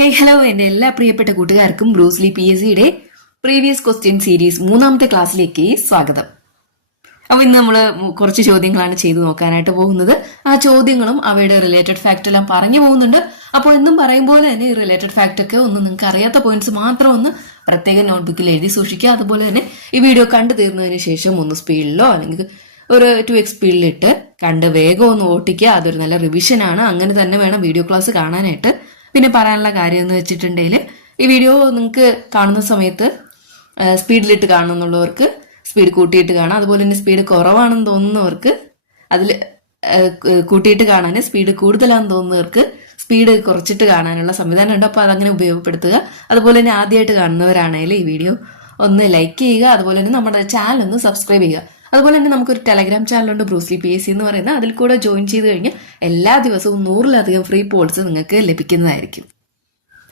Hello എൻ്റെ എല്ലാ പ്രിയപ്പെട്ട കൂട്ടുകാർക്കും ബ്രൂസ്ലി PSCയുടെ പ്രീവിയസ് ക്വസ്റ്റ്യൻ സീരീസ് 3ാമത്തെ ക്ലാസ്സിലേക്ക് സ്വാഗതം. അപ്പോൾ ഇന്ന് നമ്മൾ കുറച്ച് ചോദ്യങ്ങളാണ് ചെയ്തു നോക്കാനായിട്ട് പോകുന്നത്. ആ ചോദ്യങ്ങളും അവയുടെ റിലേറ്റഡ് ഫാക്ട് എല്ലാം പറഞ്ഞു പോകുന്നുണ്ട്. അപ്പോൾ എന്നും പറയും പോലെ തന്നെ ഈ റിലേറ്റഡ് ഫാക്ട് ഒക്കെ ഒന്ന് നിങ്ങൾക്ക് അറിയാത്ത പോയിന്റ്സ് മാത്രം ഒന്ന് പ്രത്യേക നോട്ട്ബുക്കിൽ എഴുതി സൂക്ഷിക്കുക. അതുപോലെ തന്നെ ഈ വീഡിയോ കണ്ടു തീർന്നതിന് ശേഷം ഒന്ന് സ്പീഡിലോ അല്ലെങ്കിൽ ഒരു 2x സ്പീഡിലിട്ട് കണ്ട് വേഗം ഒന്ന് ഓട്ടിക്കുക. അതൊരു നല്ല റിവിഷനാണ്. അങ്ങനെ തന്നെ വേണം വീഡിയോ ക്ലാസ് കാണാനായിട്ട്. പിന്നെ പറയാനുള്ള കാര്യം എന്ന് വെച്ചിട്ടുണ്ടെങ്കിൽ ഈ വീഡിയോ നിങ്ങൾക്ക് കാണുന്ന സമയത്ത് സ്പീഡിലിട്ട് കാണുന്നുള്ളവർക്ക് സ്പീഡ് കൂട്ടിയിട്ട് കാണാം. അതുപോലെ തന്നെ സ്പീഡ് കുറവാണെന്ന് തോന്നുന്നവർക്ക് അതിൽ കൂട്ടിയിട്ട് കാണാൻ, സ്പീഡ് കൂടുതലാണെന്ന് തോന്നുന്നവർക്ക് സ്പീഡ് കുറച്ചിട്ട് കാണാനുള്ള സംവിധാനം ഉണ്ട്. അപ്പോൾ അതങ്ങനെ ഉപയോഗപ്പെടുത്തുക. അതുപോലെ തന്നെ ആദ്യമായിട്ട് കാണുന്നവരാണെങ്കിൽ ഈ വീഡിയോ ഒന്ന് ലൈക്ക് ചെയ്യുക. അതുപോലെ തന്നെ നമ്മുടെ ചാനൽ ഒന്ന് സബ്സ്ക്രൈബ് ചെയ്യുക. അതുപോലെ തന്നെ നമുക്കൊരു ടെലഗ്രാം ചാനലുണ്ട്, ബ്രൂസ്ലി PSC എന്ന് പറയുന്നത്. അതിൽ കൂടെ ജോയിൻ ചെയ്ത് കഴിഞ്ഞാൽ എല്ലാ ദിവസവും 100-ലധികം ഫ്രീ പോൾസ് നിങ്ങൾക്ക് ലഭിക്കുന്നതായിരിക്കും.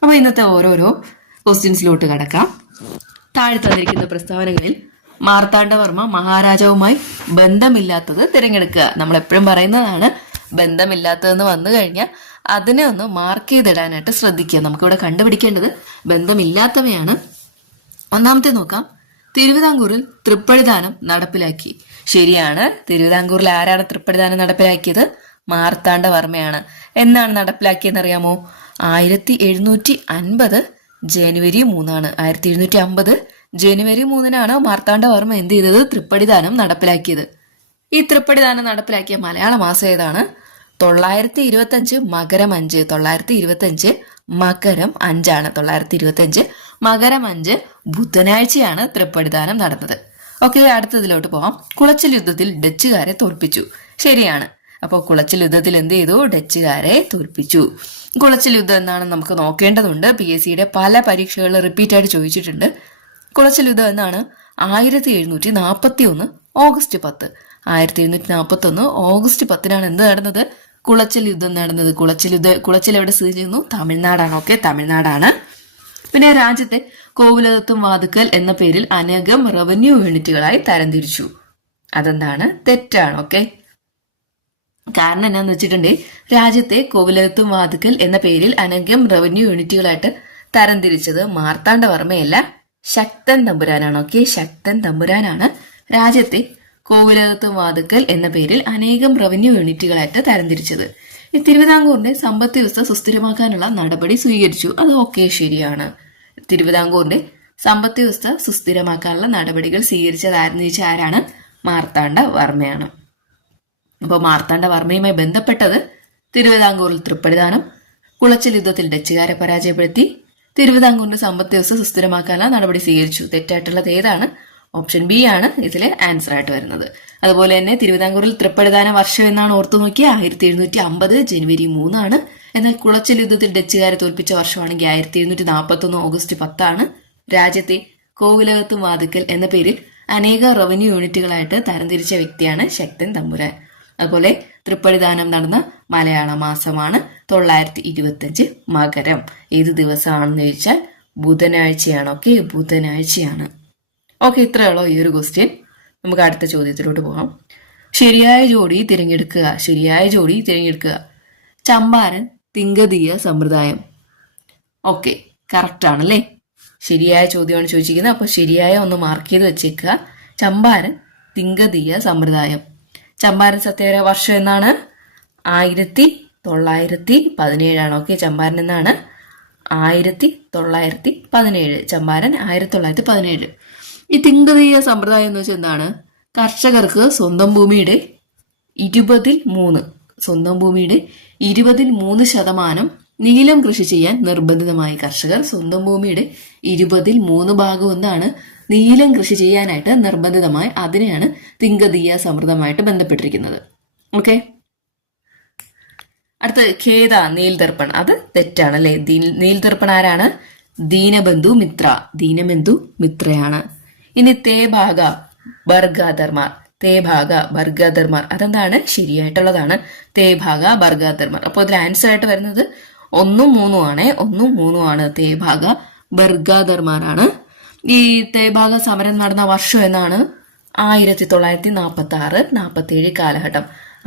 അപ്പോൾ ഇന്നത്തെ ഓരോരോ ക്വസ്റ്റ്യൻസിലോട്ട് കടക്കാം. താഴെ തന്നിരിക്കുന്ന പ്രസ്താവനകളിൽ മാർത്താണ്ഡവർമ്മ മഹാരാജാവുമായി ബന്ധമില്ലാത്തത് തിരഞ്ഞെടുക്കുക. നമ്മൾ എപ്പോഴും പറയുന്നതാണ് ബന്ധമില്ലാത്തതെന്ന് വന്നു കഴിഞ്ഞാൽ അതിനെ ഒന്ന് മാർക്ക് ചെയ്തിടാനായിട്ട് ശ്രദ്ധിക്കുക. നമുക്കിവിടെ കണ്ടുപിടിക്കേണ്ടത് ബന്ധമില്ലാത്തവയാണ്. ഒന്നാമത്തെ നോക്കാം. തിരുവിതാംകൂറിൽ തൃപ്പടിദാനം നടപ്പിലാക്കി. ശരിയാണ്. തിരുവിതാംകൂറിൽ ആരാണ് തൃപ്പടിദാനം നടപ്പിലാക്കിയത്? മാർത്താണ്ഡവർമ്മയാണ്. എന്നാണ് നടപ്പിലാക്കിയെന്ന് അറിയാമോ? 1750 ജനുവരി 3 1750 ജനുവരി 3 മാർത്താണ്ഡവർമ്മ എന്ത് ചെയ്തത്? തൃപ്പടിദാനം നടപ്പിലാക്കിയത്. ഈ തൃപ്പടിദാനം നടപ്പിലാക്കിയ മലയാള മാസം ഏതാണ്? 925 മകരം 5. 925 മകരം 5 925 മകരം 5 ബുധനാഴ്ചയാണ് തൃപ്പടിദാനം നടന്നത്. ഓക്കെ, അടുത്തതിലോട്ട് പോവാം. കുളച്ചിൽ യുദ്ധത്തിൽ ഡച്ചുകാരെ തോൽപ്പിച്ചു. ശരിയാണ്. അപ്പോൾ കുളച്ചിൽ യുദ്ധത്തിൽ എന്ത് ചെയ്തു? ഡച്ചുകാരെ തോൽപ്പിച്ചു. കുളച്ചിൽ യുദ്ധം എന്നാണ് നമുക്ക് നോക്കേണ്ടതുണ്ട്. PSCയുടെ പല പരീക്ഷകളിൽ റിപ്പീറ്റ് ആയിട്ട് ചോദിച്ചിട്ടുണ്ട്. കുളച്ചിൽ യുദ്ധം എന്നാണ് 1741 ഓഗസ്റ്റ് 10. 1741 ഓഗസ്റ്റ് 10 എന്ത് നടന്നത്? കുളച്ചിൽ യുദ്ധം നടന്നത്. കുളച്ചിൽ എവിടെ സ്ഥിതി ചെയ്യുന്നു? തമിഴ്നാടാണ്. ഓക്കെ, തമിഴ്നാടാണ്. പിന്നെ രാജ്യത്തെ കോവിലകത്തും വാതുക്കൽ എന്ന പേരിൽ അനേകം റവന്യൂ യൂണിറ്റുകളായി തരംതിരിച്ചു. അതെന്താണ്? തെറ്റാണ്. ഓക്കെ, കാരണം എന്നാന്ന് വെച്ചിട്ടുണ്ടെങ്കിൽ രാജ്യത്തെ കോവിലകത്തും വാതുക്കൽ എന്ന പേരിൽ അനേകം റവന്യൂ യൂണിറ്റുകളായിട്ട് തരംതിരിച്ചത് മാർത്താണ്ഡവർമ്മയല്ല, ശക്തൻ തമ്പുരാനാണ്. ഓക്കെ, ശക്തൻ തമ്പുരാനാണ് രാജ്യത്തെ കോവിലകത്തും വാതുക്കൽ എന്ന പേരിൽ അനേകം റവന്യൂ യൂണിറ്റുകളായിട്ട് തരംതിരിച്ചത്. ഈ തിരുവിതാംകൂറിന്റെ സമ്പദ് വ്യവസ്ഥ സുസ്ഥിരമാക്കാനുള്ള നടപടി സ്വീകരിച്ചു. അത് ഓക്കെ, ശരിയാണ്. തിരുവിതാംകൂറിന്റെ സമ്പദ് വ്യവസ്ഥ സുസ്ഥിരമാക്കാനുള്ള നടപടികൾ സ്വീകരിച്ചതാരെന്ന് ചോദിച്ചാൽ ആരാണ്? മാർത്താണ്ഡവർമ്മയാണ്. അപ്പോൾ മാർത്താണ്ഡവർമ്മയുമായി ബന്ധപ്പെട്ടത് തിരുവിതാംകൂറിൽ തൃപ്പടിദാനം, കുളച്ചിൽ യുദ്ധത്തിൽ ഡച്ചുകാരെ പരാജയപ്പെടുത്തി, തിരുവിതാംകൂറിന്റെ സമ്പദ് വ്യവസ്ഥ സുസ്ഥിരമാക്കാനുള്ള നടപടി സ്വീകരിച്ചു. തെറ്റായിട്ടുള്ളത് ഏതാണ്? ഓപ്ഷൻ ബി ആണ് ഇതിലെ ആൻസർ ആയിട്ട് വരുന്നത്. അതുപോലെ തന്നെ തിരുവിതാംകൂറിൽ തൃപ്പടിദാന വർഷം എന്നാണ് ഓർത്തു നോക്കിയ 1750 ജനുവരി 3. എന്നാൽ കുളച്ചിൽ യുദ്ധത്തിൽ ഡച്ചുകാരെ തോൽപ്പിച്ച വർഷമാണെങ്കിൽ 1741 ഓഗസ്റ്റ് 10. രാജ്യത്തെ കോവിലകത്തും വാതുക്കൽ എന്ന പേരിൽ അനേക റവന്യൂ യൂണിറ്റുകളായിട്ട് തരംതിരിച്ച വ്യക്തിയാണ് ശക്തൻ തമ്പുരാൻ. അതുപോലെ തൃപ്പടിദാനം നടന്ന മലയാള മാസമാണ് 925 മകരം. ഏത് ദിവസമാണെന്ന് ചോദിച്ചാൽ ബുധനാഴ്ചയാണ്. ഓക്കെ, ബുധനാഴ്ചയാണ്. ഓക്കെ, ഇത്രയുള്ളൂ ഈ ഒരു ക്വസ്റ്റ്യൻ. നമുക്ക് അടുത്ത ചോദ്യത്തിലോട്ട് പോകാം. ശരിയായ ജോഡി തിരഞ്ഞെടുക്കുക. ശരിയായ ജോഡി തിരഞ്ഞെടുക്കുക. ചമ്പാരൻ തിങ്കതീയ സമ്പ്രദായം. ഓക്കെ, കറക്റ്റ് ആണല്ലേ? ശരിയായ ചോദ്യമാണ് ചോദിച്ചിരിക്കുന്നത്. അപ്പോൾ ശരിയായ ഒന്ന് മാർക്ക് ചെയ്ത് വെച്ചേക്കുക. ചമ്പാരൻ തിങ്കതീയ സമ്പ്രദായം. ചമ്പാരൻ സത്യാഗ്രഹ വർഷം എന്നാണ്? 1917. ഓക്കെ, ചമ്പാരൻ എന്നാണ്? 1917. ചമ്പാരൻ 1917. ഈ തിങ്കതീയ സമ്പ്രദായം എന്ന് വെച്ചാൽ എന്താണ്? കർഷകർക്ക് സ്വന്തം ഭൂമിയുടെ 23% നീലം കൃഷി ചെയ്യാൻ നിർബന്ധിതമായി. കർഷകർ സ്വന്തം ഭൂമിയുടെ 3/3 എന്താണ്? നീലം കൃഷി ചെയ്യാനായിട്ട് നിർബന്ധിതമായി. അതിനെയാണ് തിങ്കതീയ സമ്പ്രദായമായിട്ട് ബന്ധപ്പെട്ടിരിക്കുന്നത്. ഓക്കെ, അടുത്ത ഖേദ നീൽദർപ്പൺ. അത് തെറ്റാണ് അല്ലെ? നീൽദർപ്പൺ ആരാണ്? ദീനബന്ധു മിത്ര. ദീനബന്ധു മിത്രയാണ്. ഇനി തേഭാഗ ബർഗാദർമാർ. തേഭാഗ ബർഗാദർമാർ അതെന്താണ്? ശരിയായിട്ടുള്ളതാണ്. തേഭാഗ ബർഗാദർമാർ. അപ്പോൾ ഇതിൽ ആൻസർ ആയിട്ട് വരുന്നത് 1ഉം 3ഉം ആണ്. 1ഉം 3ഉം ആണ്. തേഭാഗ ബർഗാദർമാരാണ്. ഈ തേഭാഗ സമരം നടന്ന വർഷം എന്നാണ്? 1946-47 കാലഘട്ടം.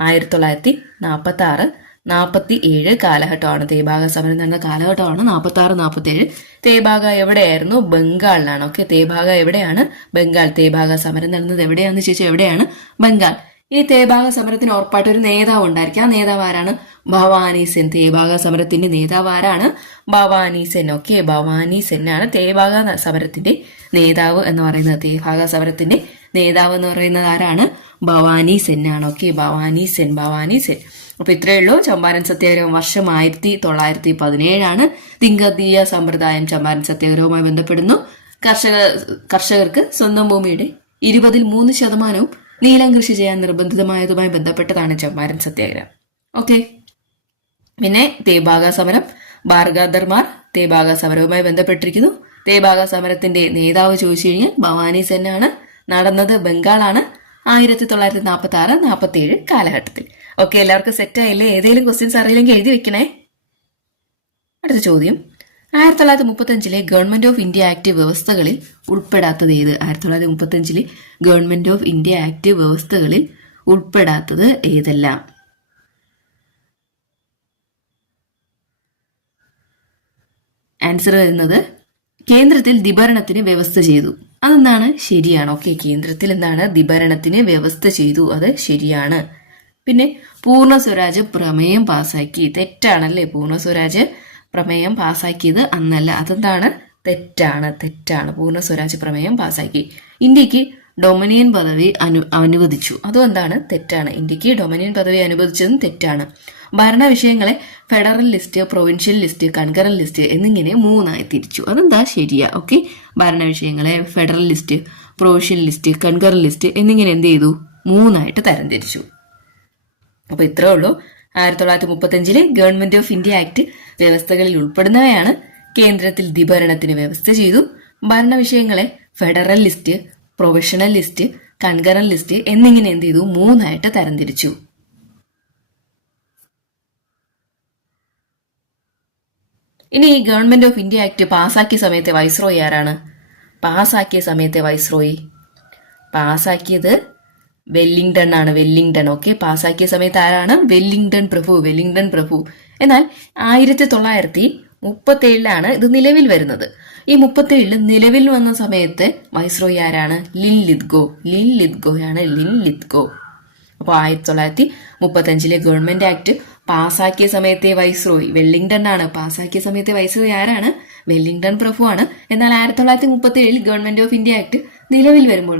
1946 47 കാലഘട്ടമാണ്. തേഭാഗ സമരം നടന്ന കാലഘട്ടമാണ് 46, 47. തേഭാഗ എവിടെയായിരുന്നു? ബംഗാളിലാണ്. ഓക്കെ, തേഭാഗ എവിടെയാണ്? ബംഗാൾ. തേഭാഗ സമരം നടന്നത് എവിടെയാണെന്ന് ചോദിച്ചാൽ എവിടെയാണ്? ബംഗാൾ. ഈ തേഭാഗ സമരത്തിന് ഉറപ്പായിട്ട് ഒരു നേതാവ് ഉണ്ടായിരിക്കും. ആ നേതാവ് ആരാണ്? ഭവാനി സെൻ. തേഭാഗ സമരത്തിന്റെ നേതാവ് ആരാണ്? ഭവാനി സെൻ. ഓക്കെ, ഭവാനി സെൻ ആണ് തേഭാഗ സമരത്തിന്റെ നേതാവ് എന്ന് പറയുന്നത്. തേഭാഗ സമരത്തിന്റെ നേതാവ് എന്ന് പറയുന്നത് ആരാണ്? ഭവാനി സെൻ ആണ്. ഓക്കെ, ഭവാനി സെൻ, ഭവാനി സെൻ. അപ്പൊ ഇത്രയേ ഉള്ളൂ. ചമ്പാരൻ സത്യാഗ്രഹം വർഷം 1917 തിങ്കതീയ സമ്പ്രദായം ചമ്പാരൻ സത്യാഗ്രഹവുമായി ബന്ധപ്പെടുന്നു. കർഷകർക്ക് സ്വന്തം ഭൂമിയുടെ 3% നീലം കൃഷി ചെയ്യാൻ നിർബന്ധിതമായതുമായി ബന്ധപ്പെട്ടതാണ് ചമ്പാരൻ സത്യാഗ്രഹം. ഓക്കെ, പിന്നെ തേഭാഗ സമരം, ഭാർഗാദർമാർ തേഭാഗ സമരവുമായി ബന്ധപ്പെട്ടിരിക്കുന്നു. തേഭാഗ സമരത്തിന്റെ നേതാവ് ചോദിച്ചു കഴിഞ്ഞാൽ ഭവാനി സെൻ ആണ്. നടന്നത് ബംഗാളാണ്. 1946, 47 കാലഘട്ടത്തിൽ. ഓക്കെ, എല്ലാവർക്കും സെറ്റ് ആയില്ലേ? ഏതെങ്കിലും ക്വസ്റ്റ്യൻസ് അറിയില്ലെങ്കിൽ എഴുതി വെക്കണേ. അടുത്ത ചോദ്യം, 1935 ഗവൺമെന്റ് ഓഫ് ഇന്ത്യ ആക്ട് വ്യവസ്ഥകളിൽ ഉൾപ്പെടാത്തത് ഏത്? 1935 ഗവൺമെന്റ് ഓഫ് ഇന്ത്യ ആക്ട് വ്യവസ്ഥകളിൽ ഉൾപ്പെടാത്തത് ഏതെല്ലാം? ആൻസർ വരുന്നത് കേന്ദ്രത്തിൽ ദിഭരണത്തിന് വ്യവസ്ഥ ചെയ്തു. അതെന്താണ്? ശരിയാണ്. ഓക്കെ, കേന്ദ്രത്തിൽ എന്താണ്? ദിഭരണത്തിന് വ്യവസ്ഥ ചെയ്തു. അത് ശരിയാണ്. പിന്നെ പൂർണ്ണ സ്വരാജ് പ്രമേയം പാസാക്കി. തെറ്റാണല്ലേ? പൂർണ്ണ സ്വരാജ് പ്രമേയം പാസാക്കിയത് അന്നല്ല. അതെന്താണ്? തെറ്റാണ്. പൂർണ്ണ സ്വരാജ് പ്രമേയം പാസാക്കി. ഇന്ത്യക്ക് ഡൊമിനിയൻ പദവി അനുവദിച്ചു. അതും എന്താണ്? തെറ്റാണ്. ഇന്ത്യക്ക് ഡൊമിനിയൻ പദവി അനുവദിച്ചതും തെറ്റാണ്. ഭരണ വിഷയങ്ങളെ federal list, provincial list, കൺകറൻ list എന്നിങ്ങനെ 3 തിരിച്ചു. അതെന്താ? ശരിയാ. ഓക്കെ, ഭരണ വിഷയങ്ങളെ federal list, provincial list, കൺകറൻ list എന്നിങ്ങനെ എന്ത് ചെയ്തു? 3 തരംതിരിച്ചു. അപ്പൊ ഇത്രേ ഉള്ളൂ. 1935 ഗവൺമെന്റ് ഓഫ് ഇന്ത്യ ആക്ട് വ്യവസ്ഥകളിൽ ഉൾപ്പെടുന്നവയാണ്. കേന്ദ്രത്തിൽ ദിഭരണത്തിന് വ്യവസ്ഥ ചെയ്തു. ഭരണ വിഷയങ്ങളെ federal list, provisional list, കൺകറൻ list എന്നിങ്ങനെ എന്ത് ചെയ്തു? 3 തരംതിരിച്ചു. ഇനി ഈ ഗവൺമെന്റ് ഓഫ് ഇന്ത്യ ആക്ട് പാസാക്കിയ സമയത്തെ വൈസ്രോയി ആരാണ്? പാസാക്കിയത് വെല്ലിംഗ്ടൺ ആണ്. വെല്ലിംഗ്ടൺ. ഓക്കെ, പാസാക്കിയ സമയത്ത് ആരാണ്? വെല്ലിംഗ്ടൺ പ്രഭു. എന്നാൽ 1937 ഇത് നിലവിൽ വരുന്നത്. ഈ 37 നിലവിൽ വന്ന സമയത്ത് വൈസ്രോയി ആരാണ്? ലിൻ ലിത്ഗോ. അപ്പോൾ 1935 ഗവൺമെന്റ് ആക്ട് പാസാക്കിയ സമയത്തെ വൈസ്രോയി വെല്ലിംഗ്ടൺ ആണ്. പാസാക്കിയ സമയത്തെ വൈസ്രോയി ആരാണ്? വെല്ലിംഗ്ടൺ പ്രഭു ആണ്. എന്നാൽ 1937 ഗവൺമെന്റ് ഓഫ് ഇന്ത്യ ആക്ട് നിലവിൽ വരുമ്പോൾ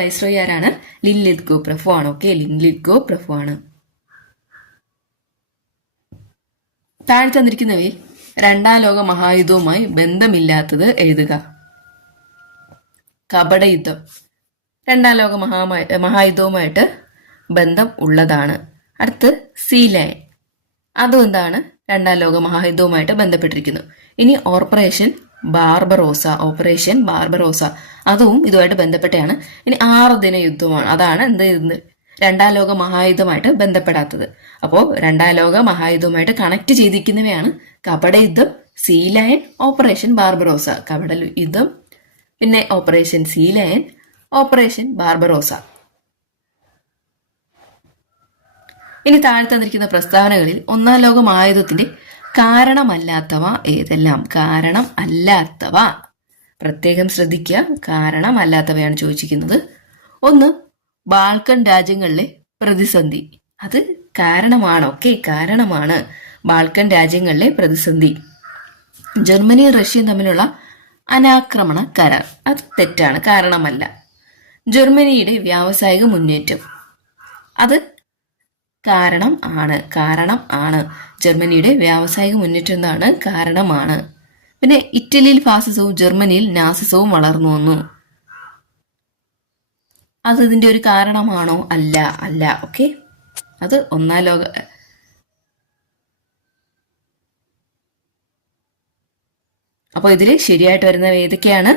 വൈസ്രോയി ആരാണ്? ലിൻ ലിത്ഗോ പ്രഭു ആണ്. ഓക്കെ, ലിൻ ലിത്ഗോ പ്രഭു ആണ്. താഴെ തന്നിരിക്കുന്നവയിൽ 2ാം ലോക മഹായുദ്ധവുമായി ബന്ധമില്ലാത്തത് എഴുതുക. കപട യുദ്ധം 2ാം ലോക മഹായുദ്ധവുമായിട്ട് ബന്ധം ഉള്ളതാണ്. അടുത്ത് സീ ലയൺ, അതും എന്താണ്? 2ാം ലോക മഹായുദ്ധവുമായിട്ട് ബന്ധപ്പെട്ടിരിക്കുന്നു. ഇനി ഓപ്പറേഷൻ ബാർബറോസ, അതും ഇതുമായിട്ട് ബന്ധപ്പെട്ടാണ്. ഇനി 6 ദിന യുദ്ധമാണ്. അതാണ് എന്ത് ചെയ്യുന്നത്? 2ാം ലോക മഹായുദ്ധമായിട്ട് ബന്ധപ്പെടാത്തത്. അപ്പോൾ 2ാം ലോക മഹായുദ്ധവുമായിട്ട് കണക്ട് ചെയ്തിരിക്കുന്നവയാണ് കപട യുദ്ധം, സീ ലയൺ, ഓപ്പറേഷൻ ബാർബറോസ. കപട യുദ്ധം, പിന്നെ operation Sea Lion, operation Barbarossa. ഇനി താഴെ തന്നിരിക്കുന്ന പ്രസ്താവനകളിൽ 1ാം ലോക മഹായുദ്ധത്തിന്റെ കാരണമല്ലാത്തവ ഏതെല്ലാം? പ്രത്യേകം ശ്രദ്ധിക്കുക. കാരണമല്ലാത്തവയാണ് ചോദിച്ചിരിക്കുന്നത്. 1, ബാൾക്കൻ രാജ്യങ്ങളിലെ പ്രതിസന്ധി. അത് കാരണമാണ്. ഓക്കെ, കാരണമാണ്. ബാൾക്കൻ രാജ്യങ്ങളിലെ പ്രതിസന്ധി. ജർമ്മനിയും റഷ്യയും തമ്മിലുള്ള അനാക്രമണ കരാർ. അത് തെറ്റാണ്, കാരണമല്ല. ജർമ്മനിയുടെ വ്യാവസായിക മുന്നേറ്റം, അത് കാരണം ആണ്. ജർമ്മനിയുടെ വ്യാവസായിക മുന്നേറ്റം എന്താണ്? കാരണമാണ്. പിന്നെ ഇറ്റലിയിൽ ഫാസിസവും ജർമ്മനിയിൽ നാസിസവും വളർന്നു വന്നു. അത് ഇതിന്റെ ഒരു കാരണമാണോ? അല്ല. ഓക്കെ, അത് 1ാം ലോക അപ്പോൾ ഇതിൽ ശരിയായിട്ട് വരുന്നവ ഏതൊക്കെയാണ്?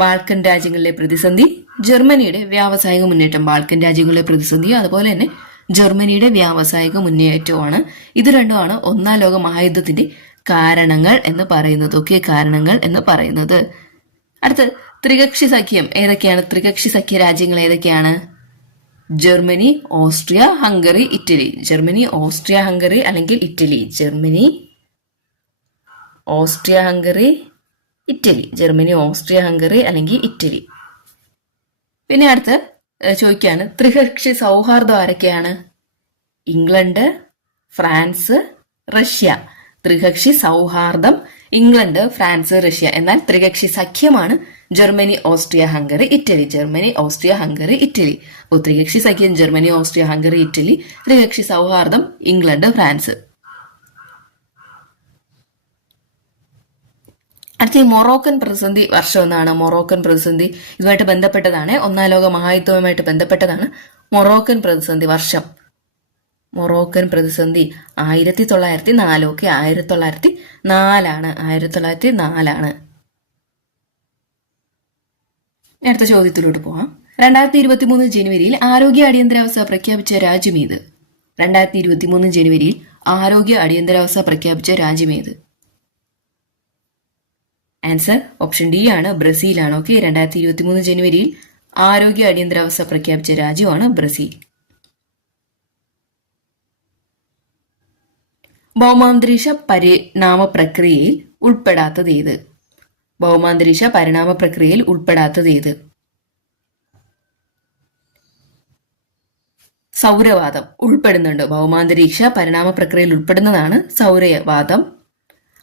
ബാൾക്കൻ രാജ്യങ്ങളിലെ പ്രതിസന്ധി, ജർമ്മനിയുടെ വ്യാവസായിക മുന്നേറ്റം. ബാൾക്കൻ രാജ്യങ്ങളിലെ പ്രതിസന്ധിയും അതുപോലെ തന്നെ ജർമ്മനിയുടെ വ്യാവസായിക മുന്നേറ്റവുമാണ്. ഇത് രണ്ടുമാണ് 1ാം ലോക മഹായുദ്ധത്തിന്റെ കാരണങ്ങൾ എന്ന് പറയുന്നത്. ഓക്കെ, കാരണങ്ങൾ എന്ന് പറയുന്നത്. അടുത്ത് ത്രികക്ഷി സഖ്യം ഏതൊക്കെയാണ്? ത്രികക്ഷി സഖ്യ രാജ്യങ്ങൾ ഏതൊക്കെയാണ്? Germany, Austria, Hungary, Italy. Germany, Austria, Hungary അല്ലെങ്കിൽ Italy. Germany, Austria, Hungary, Italy. Germany, Austria, Hungary അല്ലെങ്കിൽ ഇറ്റലി. പിന്നെ അടുത്ത് ചോദിക്കുകയാണ്, ത്രികക്ഷി സൗഹാർദ്ദം ആരൊക്കെയാണ്? England, France, Russia. ത്രികക്ഷി സൗഹാർദ്ദം ഇംഗ്ലണ്ട്, ഫ്രാൻസ്, റഷ്യ. എന്നാൽ ത്രികക്ഷി സഖ്യമാണ് Germany, Austria, Hungary, Italy. Germany, Austria, Hungary, Italy. അപ്പോൾ ത്രികക്ഷി സഖ്യം ജർമ്മനി, ഓസ്ട്രിയ, ഹംഗറി, ഇറ്റലി. ത്രികക്ഷി സൗഹാർദ്ദം ഇംഗ്ലണ്ട്, ഫ്രാൻസ്. അടുത്ത ഈ മൊറോക്കൻ പ്രതിസന്ധി വർഷം എന്നാണ്. മൊറോക്കൻ പ്രതിസന്ധി ഇതുമായിട്ട് ബന്ധപ്പെട്ടതാണ്. ഒന്നാം ലോക മഹായുദ്ധവുമായിട്ട് ബന്ധപ്പെട്ടതാണ് മൊറോക്കൻ പ്രതിസന്ധി വർഷം. മൊറോക്കൻ പ്രതിസന്ധി 1904. ഓക്കെ, 1904 1904. അടുത്ത ചോദ്യത്തിലോട്ട് പോവാം. 2023 ജനുവരിയിൽ ആരോഗ്യ അടിയന്തരാവസ്ഥ പ്രഖ്യാപിച്ച രാജ്യമേത്? 2023 ജനുവരിയിൽ ആരോഗ്യ അടിയന്തരാവസ്ഥ പ്രഖ്യാപിച്ച രാജ്യമേത്? ആൻസർ ഓപ്ഷൻ ഡി ആണ്, ബ്രസീലാണ്. ഓക്കെ, 2023 ജനുവരിയിൽ ആരോഗ്യ അടിയന്തരാവസ്ഥ പ്രഖ്യാപിച്ച രാജ്യമാണ് ബ്രസീൽ. ഭൗമാന്തരീക്ഷ പരിണാമ പ്രക്രിയയിൽ ഉൾപ്പെടാത്തത് ഏത്? ഭൗമാന്തരീക്ഷ പരിണാമ പ്രക്രിയയിൽ ഉൾപ്പെടാത്തത് ഏത്? സൗരവാദം ഉൾപ്പെടുന്നുണ്ട്. ഭൗമാന്തരീക്ഷ പരിണാമ പ്രക്രിയയിൽ ഉൾപ്പെടുന്നതാണ് സൗരവാദം.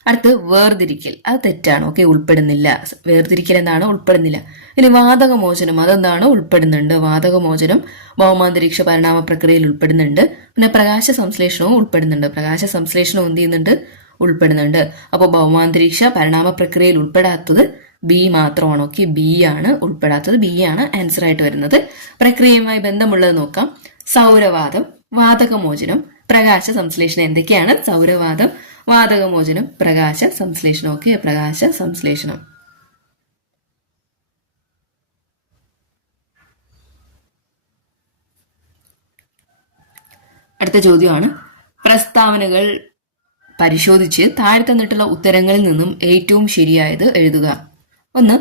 അടുത്ത് വേർതിരിക്കൽ, അത് തെറ്റാണ്. ഓക്കെ, ഉൾപ്പെടുന്നില്ല. വേർതിരിക്കൽ എന്താണ്? ഉൾപ്പെടുന്നില്ല. ഇനി വാതകമോചനം, അതെന്താണ്? ഉൾപ്പെടുന്നുണ്ട്. വാതകമോചനം ഭൗമാന്തരീക്ഷ പരിണാമ പ്രക്രിയയിൽ ഉൾപ്പെടുന്നുണ്ട്. പിന്നെ പ്രകാശ സംശ്ലേഷണവും ഉൾപ്പെടുന്നുണ്ട്. പ്രകാശ സംശ്ലേഷണം എന്ത് ചെയ്യുന്നുണ്ട്? ഉൾപ്പെടുന്നുണ്ട്. അപ്പോൾ ഭൗമാന്തരീക്ഷ പരിണാമ പ്രക്രിയയിൽ ഉൾപ്പെടാത്തത് ബി മാത്രമാണ്. ഓക്കെ, ബി ആണ് ഉൾപ്പെടാത്തത്. ബി ആണ് ആൻസർ ആയിട്ട് വരുന്നത്. പ്രക്രിയയുമായി ബന്ധമുള്ളത് നോക്കാം. സൗരവാദം, വാതകമോചനം, പ്രകാശ സംശ്ലേഷണം. എന്തൊക്കെയാണ്? സൗരവാദം, വാതകമോചനം, പ്രകാശ സംശ്ലേഷണം. ഓക്കെ, പ്രകാശ സംശ്ലേഷണം. അടുത്ത ചോദ്യമാണ്, പ്രസ്താവനകൾ പരിശോധിച്ച് താഴെ തന്നിട്ടുള്ള ഉത്തരങ്ങളിൽ നിന്നും ഏറ്റവും ശരിയായത് എഴുതുക. 1.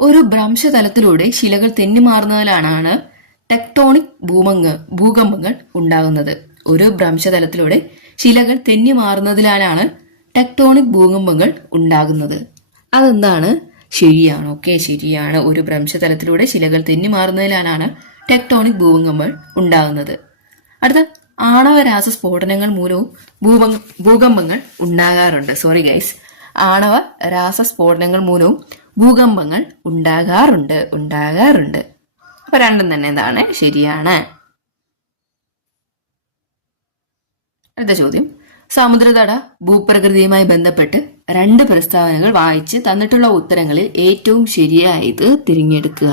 ഒരു ഭ്രംശതലത്തിലൂടെ ശിലകൾ തെന്നിമാറുന്നതിലാണ് ടെക്ടോണിക് ഭൂകമ്പങ്ങൾ ഉണ്ടാകുന്നത്. ഒരു ഭ്രംശതലത്തിലൂടെ ശിലകൾ തെന്നിമാറുന്നതിലാണ് ടെക്ടോണിക് ഭൂകമ്പങ്ങൾ ഉണ്ടാകുന്നത്. അതെന്താണ്? ശരിയാണ്. ഓക്കെ, ശരിയാണ്. ഒരു ഭ്രംശതലത്തിലൂടെ ശിലകൾ തെന്നിമാറുന്നതിലാണ് ടെക്ടോണിക് ഭൂകമ്പങ്ങൾ ഉണ്ടാകുന്നത്. അടുത്ത, ആണവ രാസ സ്ഫോടനങ്ങൾ മൂലവും ഭൂകമ്പങ്ങൾ ഉണ്ടാകാറുണ്ട്. സോറി ഗൈസ്, ആണവ രാസ സ്ഫോടനങ്ങൾ മൂലവും ഭൂകമ്പങ്ങൾ ഉണ്ടാകാറുണ്ട്. അപ്പൊ രണ്ടും തന്നെ എന്താണ്? ശരിയാണ്. അടുത്ത ചോദ്യം, സമുദ്രതട ഭൂപ്രകൃതിയുമായി ബന്ധപ്പെട്ട് 2 പ്രസ്താവനകൾ വായിച്ച് തന്നിട്ടുള്ള ഉത്തരങ്ങളിൽ ഏറ്റവും ശരിയായത് തിരഞ്ഞെടുക്കുക.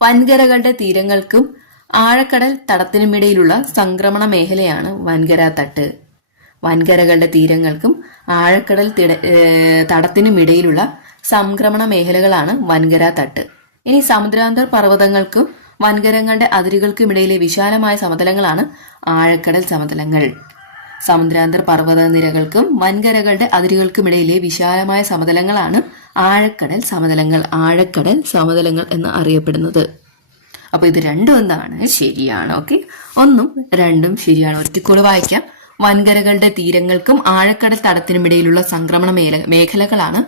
വൻകരകളുടെ തീരങ്ങൾക്കും ആഴക്കടൽ തടത്തിനുമിടയിലുള്ള സംക്രമണ മേഖലയാണ് വൻകര തട്ട്. വൻകരകളുടെ തീരങ്ങൾക്കും ആഴക്കടൽ തടത്തിനുമിടയിലുള്ള സംക്രമണ മേഖലകളാണ് വൻകര തട്ട്. ഇനി സമുദ്രാന്തർ പർവ്വതങ്ങൾക്കും വൻകരങ്ങളുടെ അതിരുകൾക്കുമിടയിലെ വിശാലമായ സമതലങ്ങളാണ് ആഴക്കടൽ സമതലങ്ങൾ. സമുദ്രാന്തർ പർവ്വത നിരകൾക്കും വൻകരകളുടെ അതിരുകൾക്കുമിടയിലെ വിശാലമായ സമതലങ്ങളാണ് ആഴക്കടൽ സമതലങ്ങൾ എന്ന് അറിയപ്പെടുന്നത്. അപ്പൊ ഇത് രണ്ടും എന്താണ്? ശരിയാണ്. ഓക്കെ, 1ഉം 2ഉം ശരിയാണ്. ഒറ്റക്കൂടെ വായിക്കാം. വൻകരകളുടെ തീരങ്ങൾക്കും ആഴക്കടൽ തടത്തിനുമിടയിലുള്ള സംക്രമണ മേഖലകളാണ്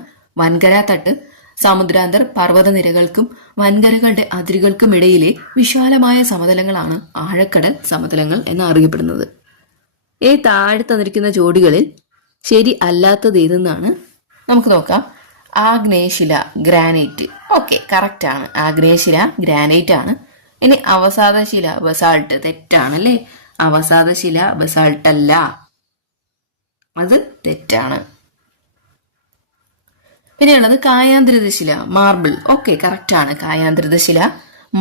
വൻകര തട്ട്. സമുദ്രാന്തർ പർവ്വത നിരകൾക്കും വൻകരകളുടെ അതിരുകൾക്കുമിടയിലെ വിശാലമായ സമതലങ്ങളാണ് ആഴക്കടൽ സമതലങ്ങൾ എന്ന് അറിയപ്പെടുന്നത്. താഴെ തന്നിരിക്കുന്ന ജോഡികളിൽ ശരി അല്ലാത്തത് ഏതെന്നാണ് നമുക്ക് നോക്കാം. ആഗ്നേയശില, ഗ്രാനൈറ്റ്. ഓക്കെ, കറക്റ്റ് ആണ്. ആഗ്നേയശില ഗ്രാനൈറ്റ് ആണ്. ഇനി അവസാദശില ബസാൾട്ട്, തെറ്റാണല്ലേ. അവസാദശില ബസാൾട്ട് അല്ല, അത് തെറ്റാണ്. പിന്നെയുള്ളത് കായാന്തരിതശില, മാർബിൾ. ഓക്കെ, കറക്റ്റ് ആണ്. കായാന്തരിതശില,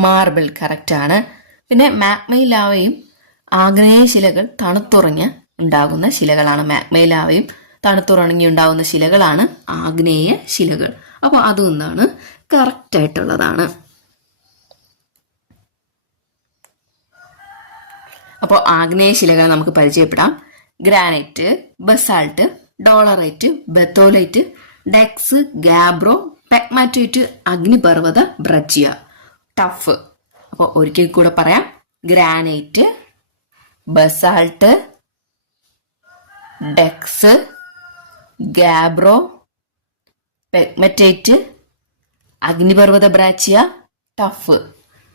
മാർബിൾ കറക്റ്റ് ആണ്. പിന്നെ മാഗ്മയിൽ ലാവയും ആഗ്നേയശിലകൾ തണുത്തുറങ്ങി ഉണ്ടാകുന്ന ശിലകളാണ്. മാഗ്മയിൽ ലാവയും തണുത്തുറങ്ങി ഉണ്ടാകുന്ന ശിലകളാണ് ആഗ്നേയ ശിലകൾ. അപ്പോൾ അതും എന്താണ്? കറക്റ്റ് ആയിട്ടുള്ളതാണ്. അപ്പോൾ ആഗ്നേയ ശിലകൾ നമുക്ക് പരിചയപ്പെടാം. Granite, basalt, dolerite, batholith, dykes, gabbro, pegmatite, അഗ്നിപർവ്വത, ബ്രച്ചിയ. ടഫ്. അപ്പോൾ ഒരിക്കൽ കൂടെ പറയാം. Granite, basalt, dykes, gabbro, pegmatite, അഗ്നിപർവ്വത ബ്രാച്ചിയ, ടഫ്.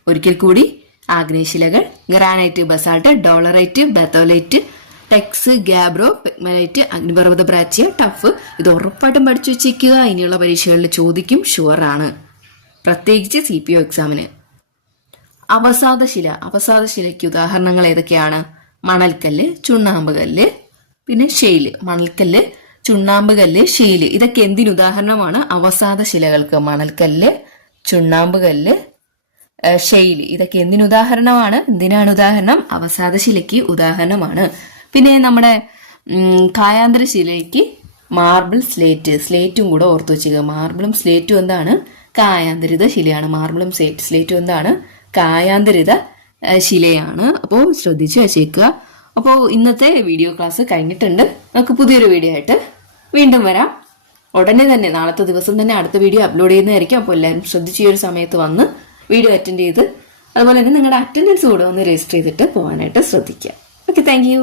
ഒരിക്കൽ കൂടി ആഗ്നേയശിലകൾ granite, basalt, dolerite, batholith, dykes, gabbro, pegmatite, അഗ്നിപർവ്വത ബ്രാച്ചിയ, ടഫ്. ഇത് ഉറപ്പായിട്ടും പഠിച്ചു വെച്ചേക്കുക. ഇനിയുള്ള പരീക്ഷകളിൽ ചോദിക്കും, ഷുവറാണ്, പ്രത്യേകിച്ച് CPO എക്സാമിന്. അവസാദശിലയ്ക്ക് ഉദാഹരണങ്ങൾ ഏതൊക്കെയാണ്? മണൽക്കല്ല്, ചുണ്ണാമ്പുകല്ല്, പിന്നെ ഷെയ്ല്. മണൽക്കല്ല്, ചുണ്ണാമ്പുകല്ല്, ഷെയ്ല് ഇതൊക്കെ എന്തിന് ഉദാഹരണമാണ്? അവസാദശിലകൾക്ക്. മണൽക്കല്ല്, ചുണ്ണാമ്പുകല്ല്, ഷെയ്ല് ഇതൊക്കെ എന്തിന് ഉദാഹരണമാണ്? എന്തിനാണ് ഉദാഹരണം? അവസാദശിലയ്ക്ക് ഉദാഹരണമാണ്. പിന്നെ നമ്മുടെ കായാന്തരശിലയ്ക്ക് മാർബിൾ, സ്ലേറ്റും കൂടെ ഓർത്തു വെച്ചുക. മാർബിളും സ്ലേറ്റും എന്താണ്? കായാന്തരിത ശിലയാണ്. മാർബിളും സ്ലേറ്റും എന്താണ്? കായാന്തരിത ശിലയാണ്. അപ്പോൾ ശ്രദ്ധിച്ചു വെച്ചേക്കുക. അപ്പോൾ ഇന്നത്തെ വീഡിയോ ക്ലാസ് കഴിഞ്ഞിട്ടുണ്ട്. നമുക്ക് പുതിയൊരു വീഡിയോ ആയിട്ട് വീണ്ടും വരാം. ഉടനെ തന്നെ നാളത്തെ ദിവസം തന്നെ അടുത്ത വീഡിയോ അപ്ലോഡ് ചെയ്യുന്നതായിരിക്കും. അപ്പോൾ എല്ലാവരും ശ്രദ്ധിച്ച് ഈ ഒരു സമയത്ത് വന്ന് വീഡിയോ അറ്റൻഡ് ചെയ്ത് അതുപോലെ തന്നെ നിങ്ങളുടെ അറ്റൻഡൻസ് കൂടെ ഒന്ന് രജിസ്റ്റർ ചെയ്തിട്ട് പോകാനായിട്ട് ശ്രദ്ധിക്കുക. Okay, thank you.